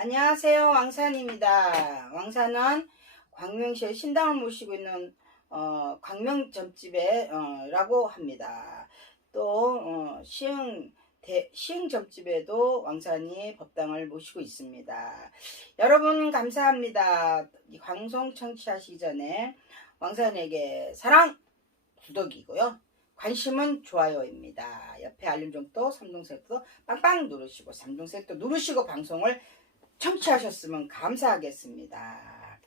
안녕하세요. 왕산입니다. 왕산은 광명시의 신당을 모시고 있는 어, 광명점집에 어, 라고 합니다. 또 어, 시흥 대, 시흥점집에도 왕산이 법당을 모시고 있습니다. 여러분 감사합니다. 이 방송 청취하시기 전에 왕산에게 사랑 구독이고요. 관심은 좋아요입니다. 옆에 알림 정도, 삼동색도 빵빵 누르시고 삼동색도 누르시고 방송을 청취하셨으면 감사하겠습니다.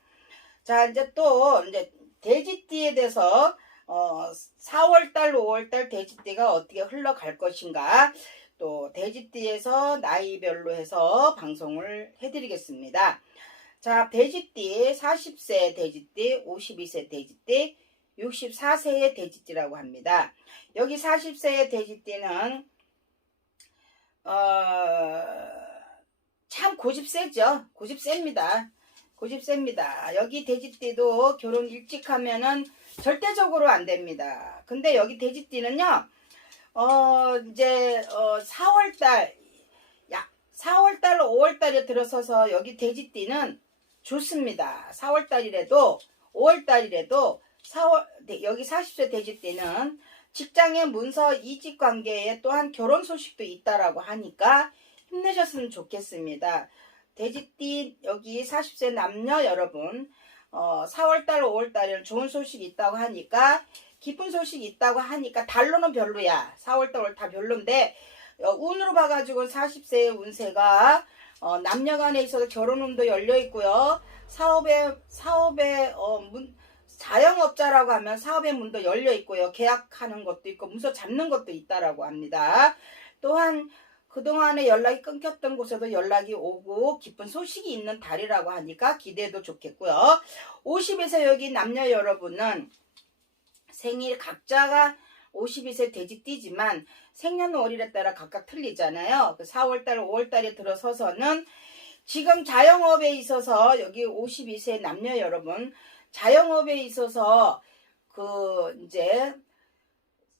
자, 이제 또 이제 돼지띠에 대해서 어 4월달, 5월달 돼지띠가 어떻게 흘러갈 것인가 또 돼지띠에서 나이별로 해서 방송을 해드리겠습니다. 자, 돼지띠 40세 돼지띠, 52세 돼지띠, 64세의 돼지띠라고 합니다. 여기 40세의 돼지띠는 어, 참 고집 세죠. 고집 셉니다. 고집 셉니다. 여기 돼지띠도 결혼 일찍 하면은 절대적으로 안 됩니다. 근데 여기 돼지띠는요, 어, 이제, 어, 4월달, 야, 4월 달, 5월 달에 들어서서 여기 돼지띠는 좋습니다. 4월 달이라도, 5월 달이라도, 4월, 여기 40세 돼지띠는 직장의 문서 이직 관계에 또한 결혼 소식도 있다라고 하니까 힘내셨으면 좋겠습니다. 돼지띠 여기 40세 남녀 여러분 어, 4월달 5월달에는 좋은 소식이 있다고 하니까 기쁜 소식이 있다고 하니까 달로는 별로야. 4월달 5월달 별론데 어, 운으로 봐가지고 40세의 운세가 어, 남녀간에 있어서 결혼운도 열려 있고요. 사업에 사업에 어, 문, 자영업자라고 하면 사업의 문도 열려 있고요. 계약하는 것도 있고 문서 잡는 것도 있다라고 합니다. 또한 그동안에 연락이 끊겼던 곳에도 연락이 오고 기쁜 소식이 있는 달이라고 하니까 기대도 좋겠고요. 50에서 여기 남녀 여러분은 생일 각자가 52세 돼지띠지만 생년월일에 따라 각각 틀리잖아요. 4월달, 5월달에 들어서서는 지금 자영업에 있어서 여기 52세 남녀 여러분 자영업에 있어서 그 이제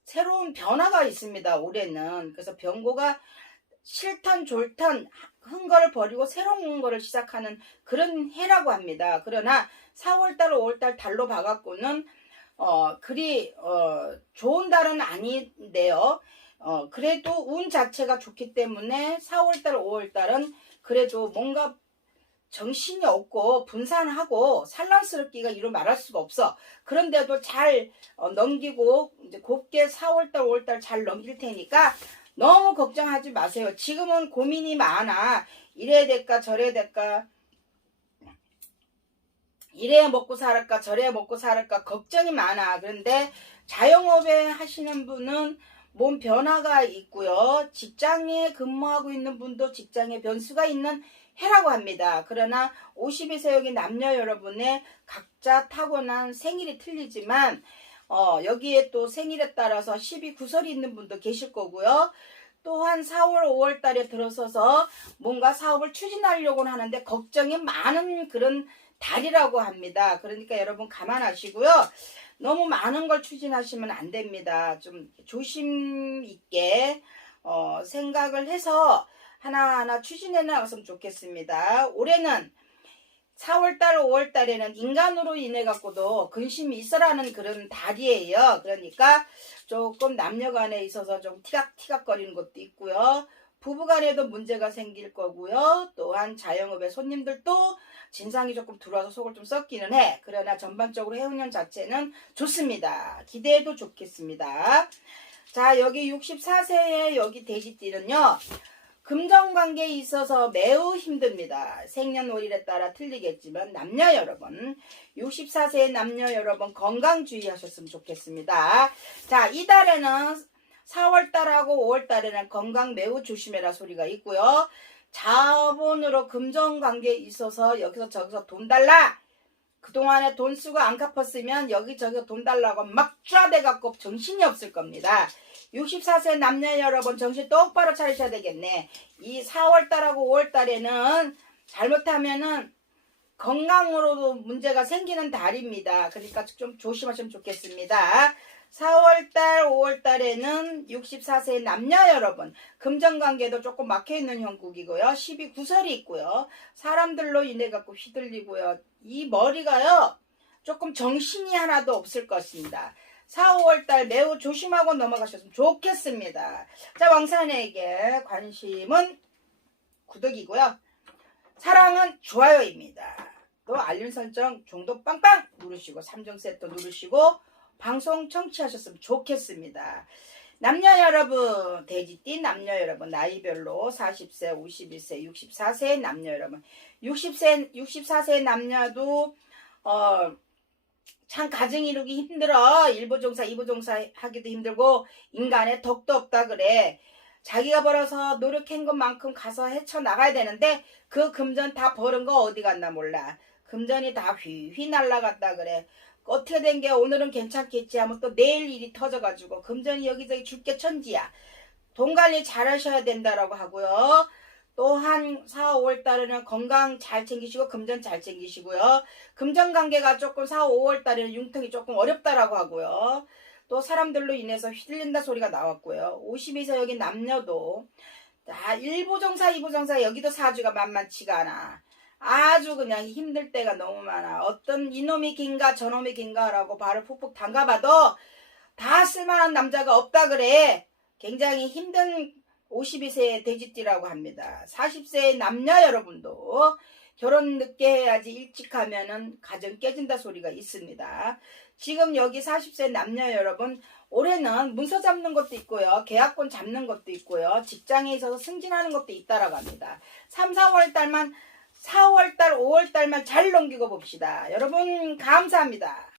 새로운 변화가 있습니다. 올해는 그래서 병고가 실탄 졸탄 한 거를 버리고 새로운 거를 시작하는 그런 해라고 합니다. 그러나 4월달 5월달 달로 봐갖고는 어 그리 어 좋은 달은 아닌데요. 어 그래도 운 자체가 좋기 때문에 4월달 5월달은 그래도 뭔가 정신이 없고 분산하고 산란스럽기가 이루 말할 수가 없어. 그런데도 잘 어, 넘기고 이제 곱게 4월달 5월달 잘 넘길 테니까 너무 걱정하지 마세요. 지금은 고민이 많아. 이래야 될까 저래야 될까 이래야 먹고 살을까 저래야 먹고 살을까 걱정이 많아. 그런데 자영업에 하시는 분은 몸 변화가 있고요. 직장에 근무하고 있는 분도 직장에 변수가 있는 해라고 합니다. 그러나 50에서 여기 남녀 여러분의 각자 타고난 생일이 틀리지만 어, 여기에 또 생일에 따라서 12 구설이 있는 분도 계실 거고요. 또한 4월, 5월 달에 들어서서 뭔가 사업을 추진하려고 하는데 걱정이 많은 그런 달이라고 합니다. 그러니까 여러분 감안하시고요. 너무 많은 걸 추진하시면 안 됩니다. 좀 조심 있게 어, 생각을 해서 하나하나 추진해 나갔으면 좋겠습니다. 올해는 4월달, 5월달에는 인간으로 인해 갖고도 근심이 있어라는 그런 달이에요. 그러니까 조금 남녀간에 있어서 좀 티각티각거리는 것도 있고요. 부부간에도 문제가 생길 거고요. 또한 자영업의 손님들도 진상이 조금 들어와서 속을 좀 썩기는 해. 그러나 전반적으로 해운년 자체는 좋습니다. 기대해도 좋겠습니다. 자, 여기 64세의 여기 돼지띠는요. 금전관계에 있어서 매우 힘듭니다. 생년월일에 따라 틀리겠지만 남녀 여러분 64세 남녀 여러분 건강 주의하셨으면 좋겠습니다. 자 이달에는 4월달하고 5월달에는 건강 매우 조심해라 소리가 있고요. 자본으로 금전관계에 있어서 여기서 저기서 돈 달라 그동안에 돈 쓰고 안 갚았으면 여기저기 돈 달라고 막 쫙대갖고 정신이 없을 겁니다. 64세 남녀 여러분 정신 똑바로 차리셔야 되겠네. 이 4월달하고 5월달에는 잘못하면은 건강으로도 문제가 생기는 달입니다. 그러니까 좀 조심하시면 좋겠습니다. 4월달, 5월달에는 64세 남녀 여러분 금전관계도 조금 막혀있는 형국이고요. 12 구설이 있고요. 사람들로 인해 갖고 휘둘리고요. 이 머리가요. 조금 정신이 하나도 없을 것입니다. 4, 5월달 매우 조심하고 넘어가셨으면 좋겠습니다. 자 왕산에게 관심은 구독이고요. 사랑은 좋아요입니다. 또 알림 설정 종도 빵빵 누르시고 3종 세트 누르시고 방송 청취하셨으면 좋겠습니다. 남녀 여러분, 돼지띠 남녀 여러분, 나이별로 40세, 51세, 64세 남녀 여러분, 60세, 64세 남녀도 어, 참 가정 이루기 힘들어. 일부종사, 이부종사 하기도 힘들고 인간의 덕도 없다 그래. 자기가 벌어서 노력한 것만큼 가서 헤쳐나가야 되는데 그 금전 다 버는 거 어디 갔나 몰라. 금전이 다 휘휘 날라갔다 그래. 어떻게 된 게 오늘은 괜찮겠지 하면 또 내일 일이 터져가지고 금전이 여기저기 줄게 천지야. 돈 관리 잘 하셔야 된다라고 하고요. 또한 4, 5월 달에는 건강 잘 챙기시고 금전 잘 챙기시고요. 금전 관계가 조금 4, 5월 달에는 융통이 조금 어렵다라고 하고요. 또 사람들로 인해서 휘둘린다 소리가 나왔고요. 52세 여기 남녀도 자, 1부 정사, 2부 정사 여기도 사주가 만만치가 않아. 아주 그냥 힘들 때가 너무 많아. 어떤 이놈이 긴가 저놈이 긴가라고 발을 푹푹 담가봐도 다 쓸만한 남자가 없다 그래. 굉장히 힘든 52세 돼지띠라고 합니다. 40세 남녀 여러분도 결혼 늦게 해야지 일찍 하면은 가정 깨진다 소리가 있습니다. 지금 여기 40세 남녀 여러분 올해는 문서 잡는 것도 있고요. 계약권 잡는 것도 있고요. 직장에 있어서 승진하는 것도 있다라고 합니다. 3, 4월 달만 4월 달, 5월 달만 잘 넘기고 봅시다. 여러분 감사합니다.